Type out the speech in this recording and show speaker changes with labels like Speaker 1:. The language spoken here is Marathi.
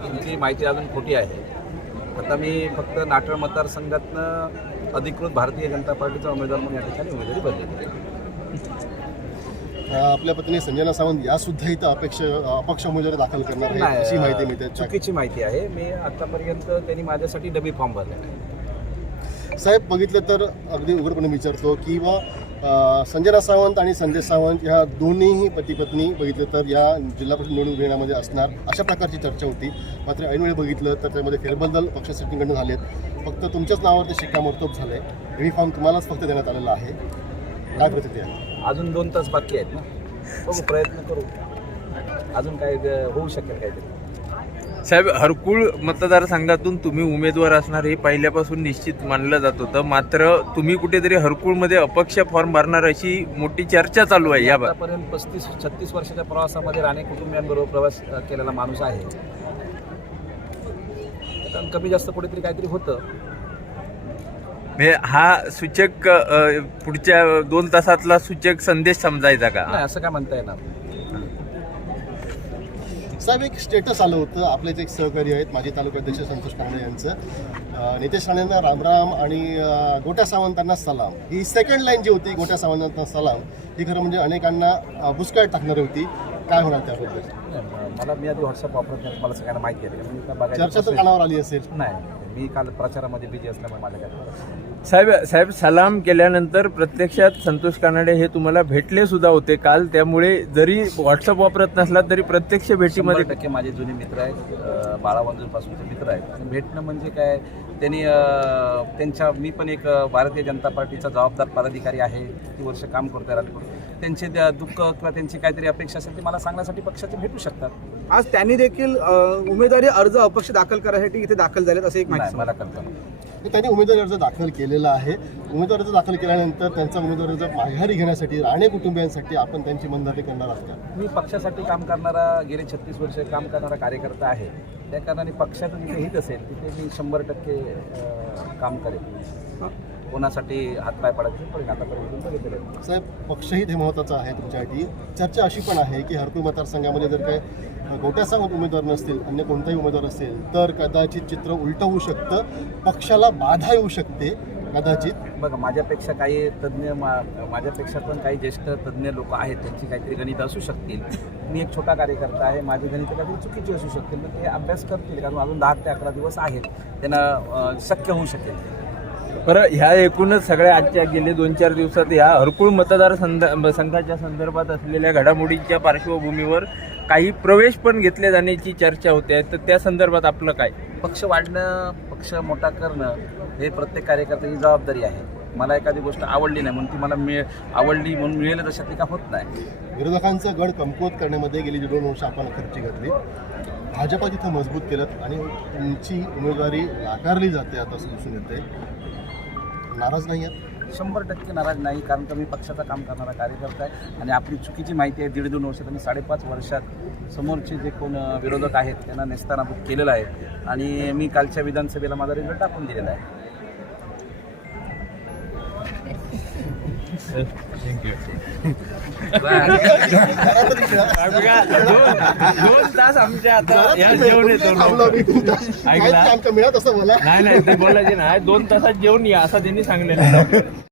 Speaker 1: तुमची माहिती अजून खोटी आहे. आता मी फक्त नाटळ मतदारसंघातनं अधिकृत भारतीय जनता पार्टीचा उमेदवार म्हणून या ठिकाणी उमेदवारी भरलेली आहे.
Speaker 2: आपल्या पत्नी संजना सावंत या सुद्धा इथं अपक्ष उमेदवारी दाखल करणार आहे
Speaker 1: नाही,
Speaker 2: अशी माहिती मिळते.
Speaker 1: चुकीची माहिती आहे. मी आतापर्यंत त्यांनी माझ्यासाठी डबी फॉर्म भरला.
Speaker 2: साहेब, बघितलं तर अगदी उघडपणे विचारतो की संजना सावंत आणि संजय सावंत ह्या दोन्हीही पती पत्नी बघितलं तर या जिल्हा परिषद निवडणूक घेण्यामध्ये असणार अशा प्रकारची चर्चा होती. मात्र ऐनवेळी बघितलं तर त्यामध्ये फेरबदल पक्ष सेटिंगकडून झालेत. फक्त तुमच्याच नावावरती शिक्कामोर्तब झालंय. हे फॉर्म तुम्हालाच फक्त देण्यात आलेला आहे. काय प्रतिक्रिया?
Speaker 1: अजून 2 तास बाकी आहेत ना, बघू, प्रयत्न करू, अजून काय होऊ शकेल काहीतरी.
Speaker 3: साहेब, हरकुळ मतदारसंघातून तुम्ही उमेदवार असणार हे पहिल्यापासून निश्चित मानलं जात होतं. मात्र तुम्ही कुठेतरी हरकुळमध्ये अपक्ष फॉर्म भरणार अशी मोठी चर्चा चालू आहे. याबाबत
Speaker 1: आतापर्यंत 35-36 वर्षाच्या प्रवासामध्ये राणे कुटुंबियांबरोबर प्रवास केलेला माणूस आहे. कारण कमी जास्त कुठेतरी काहीतरी होतं.
Speaker 3: हा सूचक पुढच्या 2 तासातला सूचक संदेश समजायचा का?
Speaker 1: नाही, असं काय म्हणता येणार.
Speaker 2: साहेब, एक स्टेटस आलं होतं. आपले जे एक सहकारी आहेत माजी तालुकाध्यक्ष संतोष कांबळे यांचं, नितेश राणेंना रामराम आणि गोट्या सावंतांना सलाम. ही सेकंड लाईन जी होती, गोट्या सावंतांना सलाम, ही खरं म्हणजे अनेकांना बुचकाळ टाकणारी होती. काय होणार त्याबद्दल?
Speaker 1: मला मी आधी व्हॉट्सअप वापरत नाही, मला सगळ्यांना माहिती आहे.
Speaker 2: चर्चा तर कानावर आली असेल.
Speaker 1: नाही, मी काल प्रचारामध्ये बिझी असल्यामुळे माझ्या काय.
Speaker 3: साहेब, सलाम केल्यानंतर प्रत्यक्षात संतोष कानडे हे तुम्हाला भेटले सुद्धा होते काल. त्यामुळे जरी व्हॉट्सअप वापरत नसला तरी प्रत्यक्ष भेटीमध्ये
Speaker 1: 100% माझे जुने मित्र आहेत, बाळावंजूपासूनचे मित्र आहेत. आणि भेटणं म्हणजे काय, त्यांनी मी पण एक भारतीय जनता पार्टीचा जबाबदार पदाधिकारी आहे. किती वर्ष काम करतोय राजकोट. त्यांचे दुःख किंवा त्यांची काहीतरी अपेक्षा असेल ते मला सांगण्यासाठी पक्षाचे भेटू शकतात.
Speaker 4: आज त्यांनी देखील उमेदवारी अर्ज अपक्ष दाखल करण्यासाठी इथे दाखल झालेत असं एक माहिती
Speaker 1: मला कल्पना.
Speaker 2: त्यांनी उमेदवारी अर्ज दाखल केलेला आहे. उमेदवारी अर्ज दाखल केल्यानंतर त्यांचा उमेदवारी अर्ज माघारी घेण्यासाठी राणे कुटुंबियांसाठी आपण त्यांची मनधरणी करणार आहात का?
Speaker 1: मी पक्षासाठी काम करणारा, गेले 36 वर्ष काम करणारा कार्यकर्ता आहे. त्या कारणाने पक्षाचं जिथे हित असेल तिथे मी 100% काम करेन. कोणासाठी हातपाय पडायचे पण आतापर्यंत बघितलेलं.
Speaker 2: साहेब, पक्षहित हे महत्त्वाचं आहे तुमच्यासाठी. चर्चा अशी पण आहे की हरकुळ मतदारसंघामध्ये जर काय गोट्या सावंत उमेदवार नसतील, अन्य कोणताही उमेदवार असेल तर कदाचित चित्र उलटं होऊ शकतं, पक्षाला बाधा येऊ शकते कदाचित.
Speaker 1: बघा, माझ्यापेक्षा काही तज्ज्ञ माझ्यापेक्षा पण काही ज्येष्ठ तज्ज्ञ लोक आहेत, त्यांची काहीतरी गणित असू शकतील. मी एक छोटा कार्यकर्ता आहे, माझी गणित काहीतरी चुकीची असू शकतील. पण ते अभ्यास करतील, कारण अजून 10 ते 11 दिवस आहेत, त्यांना शक्य होऊ शकेल.
Speaker 3: बरं, ह्या एकूणच सगळ्या आजच्या गेले 2-4 दिवसात या हरकुळ मतदार संघाच्या संदर्भात असलेल्या घडामोडींच्या पार्श्वभूमीवर काही प्रवेश पण घेतले जाण्याची चर्चा होते. तर त्या संदर्भात आपलं काय?
Speaker 1: पक्ष वाढणं, पक्ष मोठा करणं हे प्रत्येक कार्यकर्त्याची जबाबदारी आहे. मला एखादी गोष्ट आवडली नाही म्हणून ती मला आवडली म्हणून मिळेल तशातली का होत नाही.
Speaker 2: विरोधकांचा गड कमकुवत करण्यामध्ये गेली 2 वर्ष आपण खर्ची घातली. भाजपा तिथं मजबूत केलं आणि तुमची उमेदवारी नाकारली जाते आता असं दिसून येते. नाराज नाही आहेत?
Speaker 1: 100% नाराज नाही, कारण का मी पक्षाचं काम करणारा कार्यकर्ता आहे. आणि आपली चुकीची माहिती आहे 1.5-2 वर्षात आणि 5.5 वर्षात समोरचे जे कोण विरोधक आहेत त्यांना नेस्तानाबूत केलेलं आहे. आणि मी कालच्या विधानसभेला माझा रिझल्ट टाकून दिलेला आहे.
Speaker 3: थँक्यू. 2 तास आमच्या आता या जेवण येतो.
Speaker 2: मिळत असं मला
Speaker 3: नाही, ते बोलायचे नाही. 2 तासात जेवण या असं त्यांनी सांगलेलं.